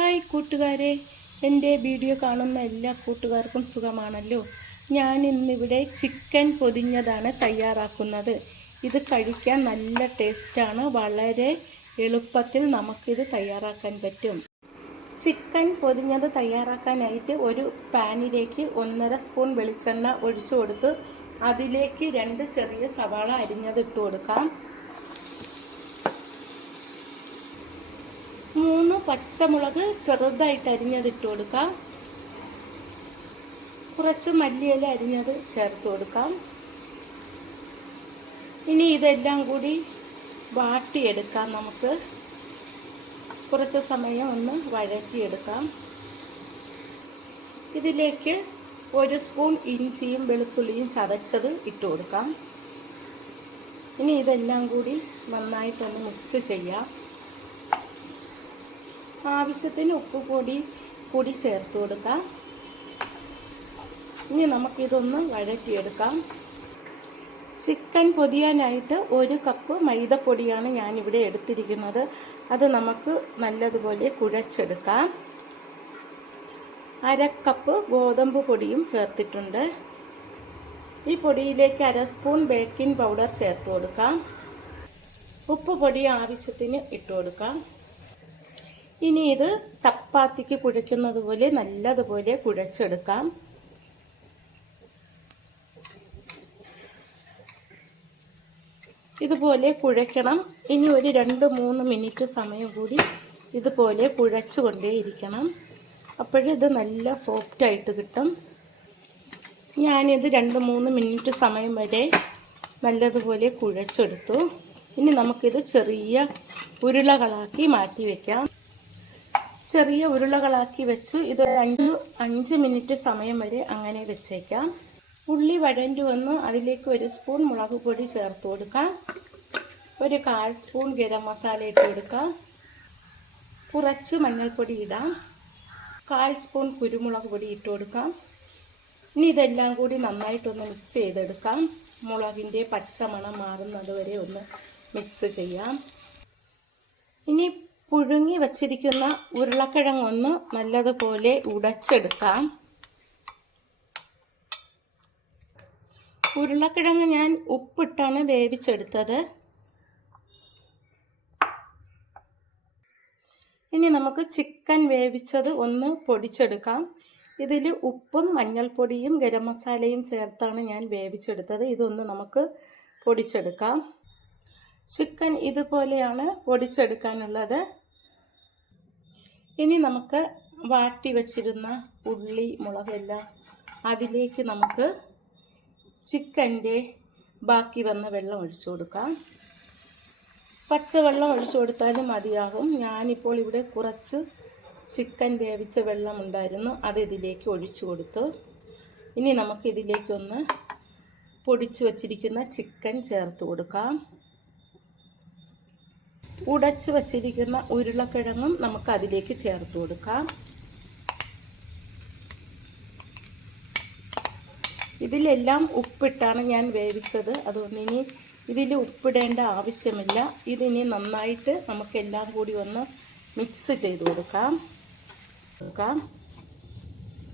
Hi കൂട്ടുകാരെ. എന്റെ video കാണുന്ന എല്ലാ കൂട്ടുകാർക്കും സുഖമാണല്ലോ. ഞാൻ ഇന്നിവിടെ ചിക്കൻ പൊതിഞ്ഞതാണ് തയ്യാറാക്കുന്നത്. ഇത് കഴിക്കാൻ നല്ല ടേസ്റ്റാണ്. വളരെ എളുപ്പത്തിൽ നമുക്കിത് തയ്യാറാക്കാൻ പറ്റും. ചിക്കൻ പൊതിഞ്ഞത് തയ്യാറാക്കാനായിട്ട് ഒരു പാനിലേക്ക് ഒന്നര സ്പൂൺ വെളിച്ചെണ്ണ ഒഴിച്ചു കൊടുത്ത്. അതിലേക്ക് രണ്ട് ചെറിയ സവാള അരിഞ്ഞത് ഇട്ട് കൊടുക്കാം. മൂന്ന് പച്ചമുളക് ചെറുതായിട്ട് അരിഞ്ഞത് ഇട്ട് കൊടുക്കാം. കുറച്ച് മല്ലിയില അരിഞ്ഞത് ചേർത്ത് കൊടുക്കാം. ഇനി ഇതെല്ലാം കൂടി വാട്ടിയെടുക്കാം നമുക്ക്. കുറച്ച് സമയം ഒന്ന് വഴറ്റിയെടുക്കാം. ഇതിലേക്ക് ഒരു സ്പൂൺ ഇഞ്ചിയും വെളുത്തുള്ളിയും ചതച്ചത് ഇട്ട് കൊടുക്കാം. ഇനി ഇതെല്ലാം കൂടി നന്നായിട്ടൊന്ന് മിക്സ് ചെയ്യാം. ആവശ്യത്തിന് ഉപ്പ് പൊടി കൂടി ചേർത്ത് കൊടുക്കാം. ഇനി നമുക്കിതൊന്ന് വഴറ്റിയെടുക്കാം. ചിക്കൻ പൊതിയാനായിട്ട് ഒരു കപ്പ് മൈദപ്പൊടിയാണ് ഞാനിവിടെ എടുത്തിരിക്കുന്നത്. അത് നമുക്ക് നല്ലതുപോലെ കുഴച്ചെടുക്കാം. അര കപ്പ് ഗോതമ്പ് പൊടിയും ചേർത്തിട്ടുണ്ട്. ഈ പൊടിയിലേക്ക് അര സ്പൂൺ ബേക്കിംഗ് പൗഡർ ചേർത്ത് കൊടുക്കാം. ഉപ്പ് പൊടി ആവശ്യത്തിന് ഇട്ട് കൊടുക്കാം. ഇനി ഇത് ചപ്പാത്തിക്ക് കുഴയ്ക്കുന്നത് പോലെ നല്ലതുപോലെ കുഴച്ചെടുക്കാം. ഇതുപോലെ കുഴയ്ക്കണം. ഇനി ഒരു രണ്ട് മൂന്ന് മിനിറ്റ് സമയം കൂടി ഇതുപോലെ കുഴച്ചു കുഴച്ചുകൊണ്ടേയിരിക്കണം അപ്പോഴിത് നല്ല സോഫ്റ്റായിട്ട് കിട്ടും. ഞാനിത് രണ്ട് മൂന്ന് മിനിറ്റ് സമയം വരെ നല്ലതുപോലെ കുഴച്ചെടുത്തു. ഇനി നമുക്കിത് ചെറിയ ഉരുളകളാക്കി മാറ്റി വയ്ക്കാം ചെറിയ ഉരുളകളാക്കി വെച്ചു. ഇത് അഞ്ച് അഞ്ച് മിനിറ്റ് സമയം വരെ അങ്ങനെ വെച്ചേക്കാം. ഉള്ളി വഴണ്ടി വന്ന്. അതിലേക്ക് ഒരു സ്പൂൺ മുളക് പൊടി ചേർത്ത് കൊടുക്കാം. ഒരു കാൽ സ്പൂൺ ഗരം മസാല ഇട്ട് കൊടുക്കാം. കുറച്ച് മഞ്ഞൾപ്പൊടി ഇടാം. കാൽ സ്പൂൺ കുരുമുളക് പൊടി ഇട്ട് കൊടുക്കാം. ഇനി ഇതെല്ലാം കൂടി നന്നായിട്ടൊന്ന് മിക്സ് ചെയ്തെടുക്കാം. മുളകിന്റെ പച്ചമണം മാറുന്നത് വരെ ഒന്ന് മിക്സ് ചെയ്യാം. ഇനി പുഴുങ്ങി വച്ചിരിക്കുന്ന ഉരുളക്കിഴങ്ങൊന്ന് നല്ലതുപോലെ ഉടച്ചെടുക്കാം. ഉരുളക്കിഴങ്ങ് ഞാൻ ഉപ്പിട്ടാണ് വേവിച്ചെടുത്തത്. ഇനി നമുക്ക് ചിക്കൻ വേവിച്ചത് ഒന്ന് പൊടിച്ചെടുക്കാം. ഇതിൽ ഉപ്പും മഞ്ഞൾപ്പൊടിയും ഗരം മസാലയും ചേർത്താണ് ഞാൻ വേവിച്ചെടുത്തത്. ഇതൊന്ന് നമുക്ക് പൊടിച്ചെടുക്കാം. ചിക്കൻ ഇതുപോലെയാണ് പൊടിച്ചെടുക്കാനുള്ളത്. ഇനി നമുക്ക് വാട്ടി വച്ചിരുന്ന ഉള്ളി മുളകെല്ലാം അതിലേക്ക് നമുക്ക് ചിക്കന്റെ ബാക്കി വന്ന വെള്ളം ഒഴിച്ചു കൊടുക്കാം. പച്ചവെള്ളം ഒഴിച്ചു കൊടുത്താലും മതിയാകും. ഞാനിപ്പോൾ ഇവിടെ കുറച്ച് ചിക്കൻ വേവിച്ച വെള്ളം ഉണ്ടായിരുന്നു അത് ഇതിലേക്ക് ഒഴിച്ചു കൊടുത്തു. ഇനി നമുക്ക് ഇതിലേക്കൊന്ന് പൊടിച്ചു വച്ചിരിക്കുന്ന ചിക്കൻ ചേർത്ത് കൊടുക്കാം. ഉടച്ച് വച്ചിരിക്കുന്ന ഉരുളക്കിഴങ്ങും നമുക്ക് അതിലേക്ക് ചേർത്ത് കൊടുക്കാം. ഇതിലെല്ലാം ഉപ്പിട്ടാണ് ഞാൻ വേവിച്ചത്. അതുകൊണ്ട് ഇനി ഇതിൽ ഉപ്പിടേണ്ട ആവശ്യമില്ല. ഇതിനി നന്നായിട്ട് നമുക്കെല്ലാം കൂടി ഒന്ന് മിക്സ് ചെയ്ത് കൊടുക്കാം. കൊടുക്കാം.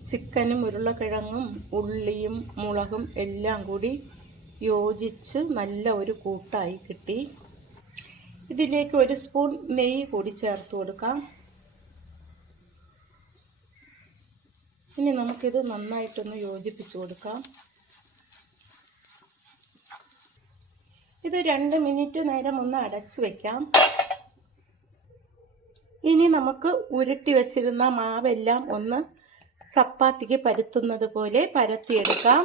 ചിക്കനും ഉരുളക്കിഴങ്ങും ഉള്ളിയും മുളകും എല്ലാം കൂടി യോജിച്ച് നല്ല ഒരു കൂട്ടായി കിട്ടി. ഇതിലേക്ക് ഒരു സ്പൂൺ നെയ്യ് കൂടി ചേർത്ത് കൊടുക്കാം. ഇനി നമുക്കിത് നന്നായിട്ടൊന്ന് യോജിപ്പിച്ച് കൊടുക്കാം. ഇത് രണ്ട് മിനിറ്റ് നേരം ഒന്ന് അടച്ചു വെക്കാം. ഇനി നമുക്ക് ഉരുട്ടി വച്ചിരുന്ന മാവെല്ലാം ഒന്ന് ചപ്പാത്തിക്ക് പരത്തുന്നത് പോലെ പരത്തിയെടുക്കാം.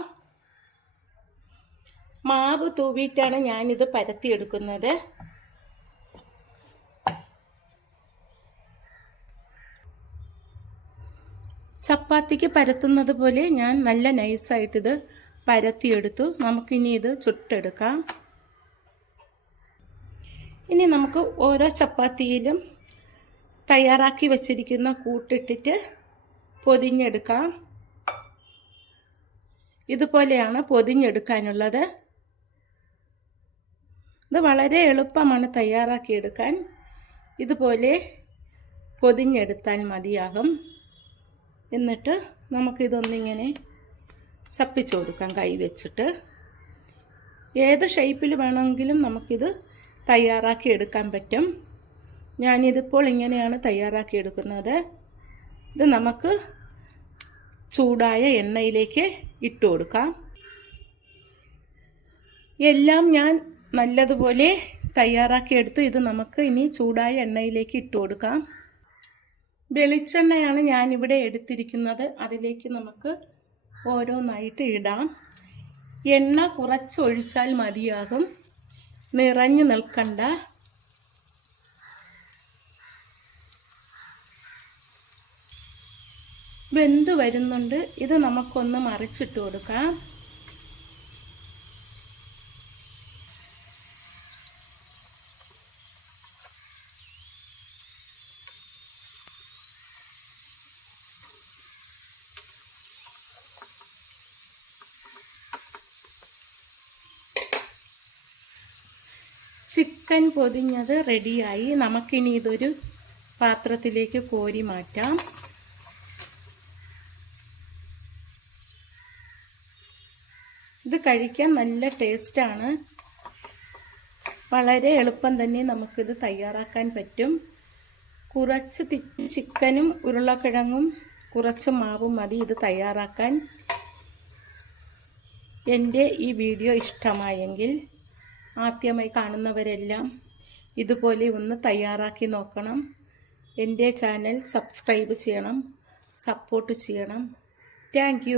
മാവ് തൂവിയിട്ടാണ് ഞാനിത് പരത്തിയെടുക്കുന്നത്. ചപ്പാത്തിക്ക് പരത്തുന്നത് പോലെ ഞാൻ നല്ല നൈസായിട്ടിത് പരത്തിയെടുത്തു. നമുക്കിനി ഇത് ചുട്ടെടുക്കാം. ഇനി നമുക്ക് ഓരോ ചപ്പാത്തിയിലും തയ്യാറാക്കി വച്ചിരിക്കുന്ന കൂട്ടിട്ടിട്ട് പൊതിഞ്ഞെടുക്കാം. ഇതുപോലെയാണ് പൊതിഞ്ഞെടുക്കാനുള്ളത്. ഇത് വളരെ എളുപ്പമാണ് തയ്യാറാക്കിയെടുക്കാൻ. ഇതുപോലെ പൊതിഞ്ഞെടുത്താൽ മതിയാകും. എന്നിട്ട് നമുക്കിതൊന്നിങ്ങനെ ചപ്പിച്ചു കൊടുക്കാം കൈ വെച്ചിട്ട്. ഏത് ഷേപ്പിൽ വേണമെങ്കിലും നമുക്കിത് തയ്യാറാക്കി എടുക്കാൻ പറ്റും. ഞാനിതിപ്പോൾ ഇങ്ങനെയാണ് തയ്യാറാക്കി എടുക്കുന്നത്. ഇത് നമുക്ക് ചൂടായ എണ്ണയിലേക്ക് ഇട്ട് കൊടുക്കാം. എല്ലാം ഞാൻ നല്ലതുപോലെ തയ്യാറാക്കി എടുത്തു. ഇത് നമുക്ക് ഇനി ചൂടായ എണ്ണയിലേക്ക് ഇട്ട് കൊടുക്കാം. വെളിച്ചെണ്ണയാണ് ഞാനിവിടെ എടുത്തിരിക്കുന്നത്. അതിലേക്ക് നമുക്ക് ഓരോന്നായിട്ട് ഇടാം. എണ്ണ കുറച്ചൊഴിച്ചാൽ മതിയാകും. നിറഞ്ഞു നിൽക്കണ്ട. വെന്ത് വരുന്നുണ്ട്. ഇത് നമുക്കൊന്ന് മറിച്ചിട്ട് കൊടുക്കാം. ചിക്കൻ പൊതിഞ്ഞത് റെഡിയായി. നമുക്കിനി ഇതൊരു പാത്രത്തിലേക്ക് കോരി മാറ്റാം. ഇത് കഴിക്കാൻ നല്ല ടേസ്റ്റാണ്. വളരെ എളുപ്പം തന്നെ നമുക്കിത് തയ്യാറാക്കാൻ പറ്റും. കുറച്ച് ചിക്കനും ഉരുളക്കിഴങ്ങും കുറച്ച് മാവും മതി ഇത് തയ്യാറാക്കാൻ. എന്റെ ഈ വീഡിയോ ഇഷ്ടമായെങ്കിൽ ആദ്യമായി കാണുന്നവരെല്ലാം ഇതുപോലെ ഒന്ന് തയ്യാറാക്കി നോക്കണം. എന്റെ ചാനൽ സബ്സ്ക്രൈബ് ചെയ്യണം സപ്പോർട്ട് ചെയ്യണം. താങ്ക്